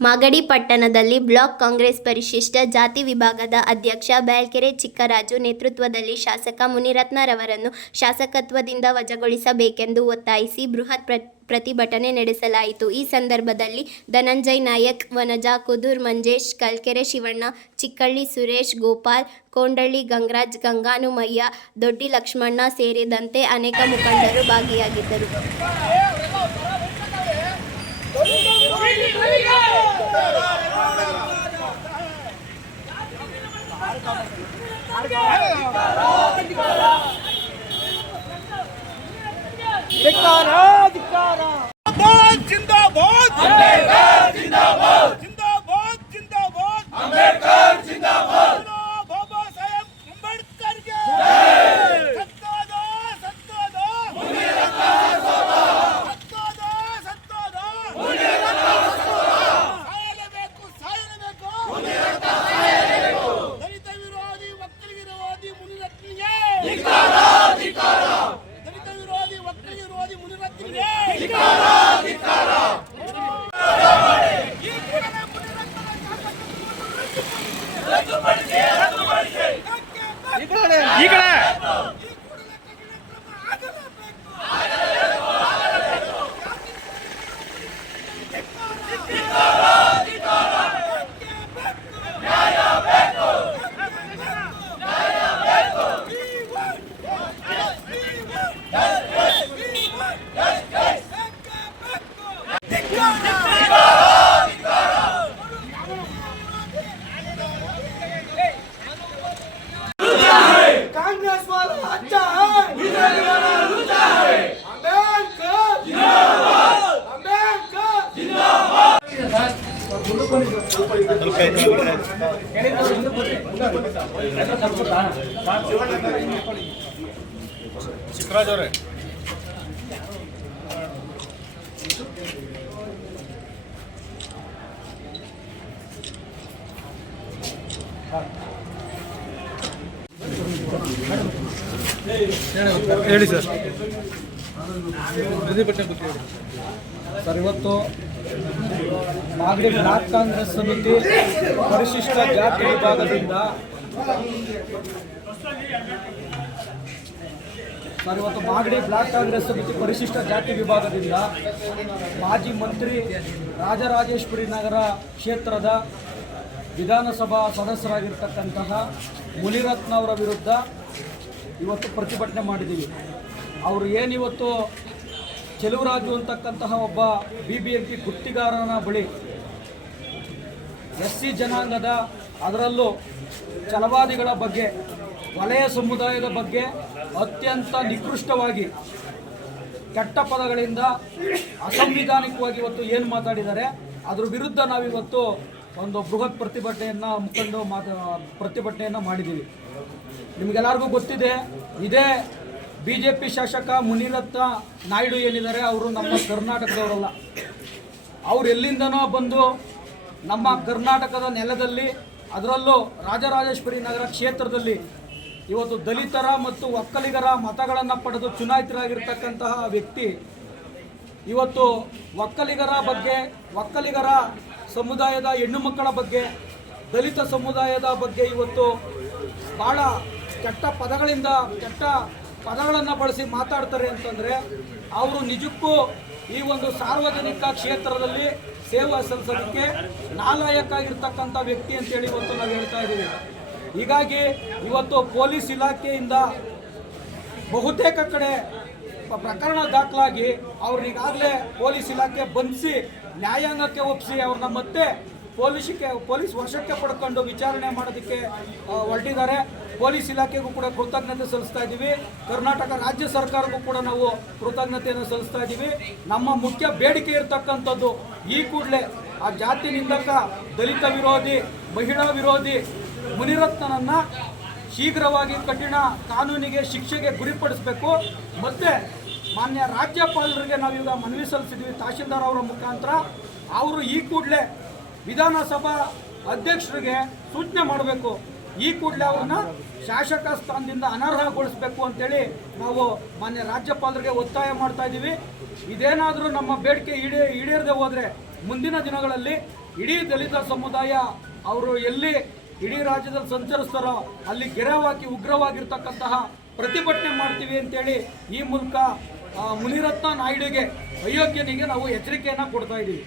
ಮಾಗಡಿ ಪಟ್ಟಣದಲ್ಲಿ ಬ್ಲಾಕ್ ಕಾಂಗ್ರೆಸ್ ಪರಿಶಿಷ್ಟ ಜಾತಿ ವಿಭಾಗದ ಅಧ್ಯಕ್ಷ ಬ್ಯಾಲ್ಕೆರೆ ಚಿಕ್ಕರಾಜು ನೇತೃತ್ವದಲ್ಲಿ ಶಾಸಕ ಮುನಿರತ್ನರವರನ್ನು ಶಾಸಕತ್ವದಿಂದ ವಜಾಗೊಳಿಸಬೇಕೆಂದು ಒತ್ತಾಯಿಸಿ ಬೃಹತ್ ಪ್ರ ಪ್ರತಿಭಟನೆ ನಡೆಸಲಾಯಿತು. ಈ ಸಂದರ್ಭದಲ್ಲಿ ಧನಂಜಯ್ ನಾಯಕ್, ವನಜಾ ಕುದೂರ್, ಮಂಜೇಶ್ ಕಲ್ಕೆರೆ, ಶಿವಣ್ಣ, ಚಿಕ್ಕಳ್ಳಿ ಸುರೇಶ್, ಗೋಪಾಲ್, ಕೋಂಡಳ್ಳಿ ಗಂಗರಾಜ್, ಗಂಗಾನುಮಯ್ಯ, ದೊಡ್ಡಿ ಲಕ್ಷ್ಮಣ್ಣ ಸೇರಿದಂತೆ ಅನೇಕ ಮುಖಂಡರು ಭಾಗಿಯಾಗಿದ್ದರು. ಧಿಕ್ಕಾರ ಧಿಕ್ಕಾರ ಜಿಂದಾಬಾದ್. ಜಿಂದಾಬಾದ್. ಈ ಕಡೆ ಚಿಕ್ಕರಾಜ್ ಅವರೇ. ಹೇಳಿ ಸರ್. ಸರ್ ಇವತ್ತು ಮಾಗಡಿ ಬ್ಲಾಕ್ ಕಾಂಗ್ರೆಸ್ ಸಮಿತಿ ಪರಿಶಿಷ್ಟ ಜಾತಿ ವಿಭಾಗದಿಂದ ಸರ್, ಇವತ್ತು ಮಾಗಡಿ ಬ್ಲಾಕ್ ಕಾಂಗ್ರೆಸ್ ಸಮಿತಿ ಪರಿಶಿಷ್ಟ ಜಾತಿ ವಿಭಾಗದಿಂದ ಮಾಜಿ ಮಂತ್ರಿ ರಾಜರಾಜೇಶ್ವರಿ ನಗರ ಕ್ಷೇತ್ರದ ವಿಧಾನಸಭಾ ಸದಸ್ಯರಾಗಿರ್ತಕ್ಕಂತಹ ಮುನಿರತ್ನ ಅವರ ವಿರುದ್ಧ ಇವತ್ತು ಪ್ರತಿಭಟನೆ ಮಾಡಿದ್ದೀವಿ. ಅವರು ಏನಿವತ್ತು ಚೆಲುವರಾಜು ಅಂತಕ್ಕಂತಹ ಒಬ್ಬ ಬಿ ಬಿ ಎಂ ಪಿ ಗುತ್ತಿಗಾರನ ಬಳಿ ಎಸ್ ಸಿ ಜನಾಂಗದ ಅದರಲ್ಲೂ ಛಲವಾದಿಗಳ ಬಗ್ಗೆ, ವಲಯ ಸಮುದಾಯದ ಬಗ್ಗೆ ಅತ್ಯಂತ ನಿಕೃಷ್ಟವಾಗಿ ಕೆಟ್ಟ ಪದಗಳಿಂದ ಅಸಂವಿಧಾನಿಕವಾಗಿ ಇವತ್ತು ಏನು ಮಾತಾಡಿದ್ದಾರೆ, ಅದ್ರ ವಿರುದ್ಧ ನಾವಿವತ್ತು ಒಂದು ಬೃಹತ್ ಪ್ರತಿಭಟನೆಯನ್ನು, ಮುಖಂಡು ಮಾತ, ಪ್ರತಿಭಟನೆಯನ್ನು ಮಾಡಿದ್ದೀವಿ. ನಿಮಗೆಲ್ಲರಿಗೂ ಗೊತ್ತಿದೆ, ಇದೇ ಬಿ ಜೆ ಪಿ ಶಾಸಕ ಮುನಿರತ್ನ ನಾಯ್ಡು ಏನಿದ್ದಾರೆ, ಅವರು ನಮ್ಮ ಕರ್ನಾಟಕದವರಲ್ಲ. ಅವ್ರು ಎಲ್ಲಿಂದನೋ ಬಂದು ನಮ್ಮ ಕರ್ನಾಟಕದ ನೆಲದಲ್ಲಿ, ಅದರಲ್ಲೂ ರಾಜರಾಜೇಶ್ವರಿ ನಗರ ಕ್ಷೇತ್ರದಲ್ಲಿ ಇವತ್ತು ದಲಿತರ ಮತ್ತು ಒಕ್ಕಲಿಗರ ಮತಗಳನ್ನು ಪಡೆದು ಚುನಾಯಿತರಾಗಿರ್ತಕ್ಕಂತಹ ವ್ಯಕ್ತಿ, ಇವತ್ತು ಒಕ್ಕಲಿಗರ ಬಗ್ಗೆ, ಒಕ್ಕಲಿಗರ ಸಮುದಾಯದ ಹೆಣ್ಣು ಮಕ್ಕಳ ಬಗ್ಗೆ, ದಲಿತ ಸಮುದಾಯದ ಬಗ್ಗೆ ಇವತ್ತು ಭಾಳ ಕೆಟ್ಟ ಪದಗಳಿಂದ ಕೆಟ್ಟ ಪದಗಳನ್ನು ಬಳಸಿ ಮಾತಾಡ್ತಾರೆ ಅಂತಂದರೆ ಅವರು ನಿಜಕ್ಕೂ ಈ ಒಂದು ಸಾರ್ವಜನಿಕ ಕ್ಷೇತ್ರದಲ್ಲಿ ಸೇವೆ ಸಲ್ಲಿಸೋದಕ್ಕೆ ನಾಲಾಯಕ ಆಗಿರ್ತಕ್ಕಂಥ ವ್ಯಕ್ತಿ ಅಂತೇಳಿ ಇವತ್ತು ನಾವು ಹೇಳ್ತಾ ಇದ್ದೀವಿ. ಹೀಗಾಗಿ ಇವತ್ತು ಪೊಲೀಸ್ ಇಲಾಖೆಯಿಂದ ಬಹುತೇಕ ಕಡೆ ಪ್ರಕರಣ ದಾಖಲಾಗಿ ಅವ್ರನ್ನ ಈಗಾಗಲೇ ಪೊಲೀಸ್ ಇಲಾಖೆ ಬಂಧಿಸಿ ನ್ಯಾಯಾಂಗಕ್ಕೆ ಒಪ್ಪಿಸಿ ಅವ್ರನ್ನ ಮತ್ತೆ ಪೊಲೀಸಿಗೆ ಪೊಲೀಸ್ ವಶಕ್ಕೆ ಪಡ್ಕೊಂಡು ವಿಚಾರಣೆ ಮಾಡೋದಕ್ಕೆ ಹೊರಟಿದ್ದಾರೆ. ಪೊಲೀಸ್ ಇಲಾಖೆಗೂ ಕೂಡ ಕೃತಜ್ಞತೆ ಸಲ್ಲಿಸ್ತಾ ಇದ್ದೀವಿ ಕರ್ನಾಟಕ ರಾಜ್ಯ ಸರ್ಕಾರಕ್ಕೂ ಕೂಡ ನಾವು ಕೃತಜ್ಞತೆಯನ್ನು ಸಲ್ಲಿಸ್ತಾ ಇದ್ದೀವಿ ನಮ್ಮ ಮುಖ್ಯ ಬೇಡಿಕೆ ಇರತಕ್ಕಂಥದ್ದು ಈ ಕೂಡಲೇ ಆ ಜಾತಿ ನಿಂದಕ, ದಲಿತ ವಿರೋಧಿ, ಮಹಿಳಾ ವಿರೋಧಿ ಮುನಿರತ್ನನನ್ನ ಶೀಘ್ರವಾಗಿ ಕಠಿಣ ಕಾನೂನಿಗೆ ಶಿಕ್ಷೆಗೆ ಗುರಿಪಡಿಸಬೇಕು. ಮತ್ತು ಮಾನ್ಯ ರಾಜ್ಯಪಾಲರಿಗೆ ನಾವೀಗ ಮನವಿ ಸಲ್ಲಿಸಿದ್ವಿ, ತಹಶೀಲ್ದಾರ್ ಅವರ ಮುಖಾಂತರ. ಅವರು ಈ ಕೂಡಲೇ ವಿಧಾನಸಭಾ ಅಧ್ಯಕ್ಷರಿಗೆ ಸೂಚನೆ ಮಾಡಬೇಕು. ಈ ಕೂಡಲೇ ಅವ್ರನ್ನ ಶಾಸಕ ಸ್ಥಾನದಿಂದ ಅನರ್ಹಗೊಳಿಸಬೇಕು ಅಂತೇಳಿ ನಾವು ಮಾನ್ಯ ರಾಜ್ಯಪಾಲರಿಗೆ ಒತ್ತಾಯ ಮಾಡ್ತಾ ಇದ್ದೀವಿ. ಇದೇನಾದರೂ ನಮ್ಮ ಬೇಡಿಕೆ ಈಡೇ, ಈಡೇರದೆ ಹೋದರೆ ಮುಂದಿನ ದಿನಗಳಲ್ಲಿ ಇಡೀ ದಲಿತ ಸಮುದಾಯ ಅವರು ಎಲ್ಲಿ ಇಡೀ ರಾಜ್ಯದಲ್ಲಿ ಸಂಚರಿಸ್ತಾರೋ ಅಲ್ಲಿ ಗೆರೆವಾಕಿ ಉಗ್ರವಾಗಿರ್ತಕ್ಕಂತಹ ಪ್ರತಿಭಟನೆ ಮಾಡ್ತೀವಿ ಅಂತೇಳಿ ಈ ಮೂಲಕ ಮುನಿರತ್ನ ನಾಯ್ಡುಗೆ ಅಯೋಗ್ಯನಿಗೆ ನಾವು ಎಚ್ಚರಿಕೆಯನ್ನು ಕೊಡ್ತಾ ಇದ್ದೀವಿ.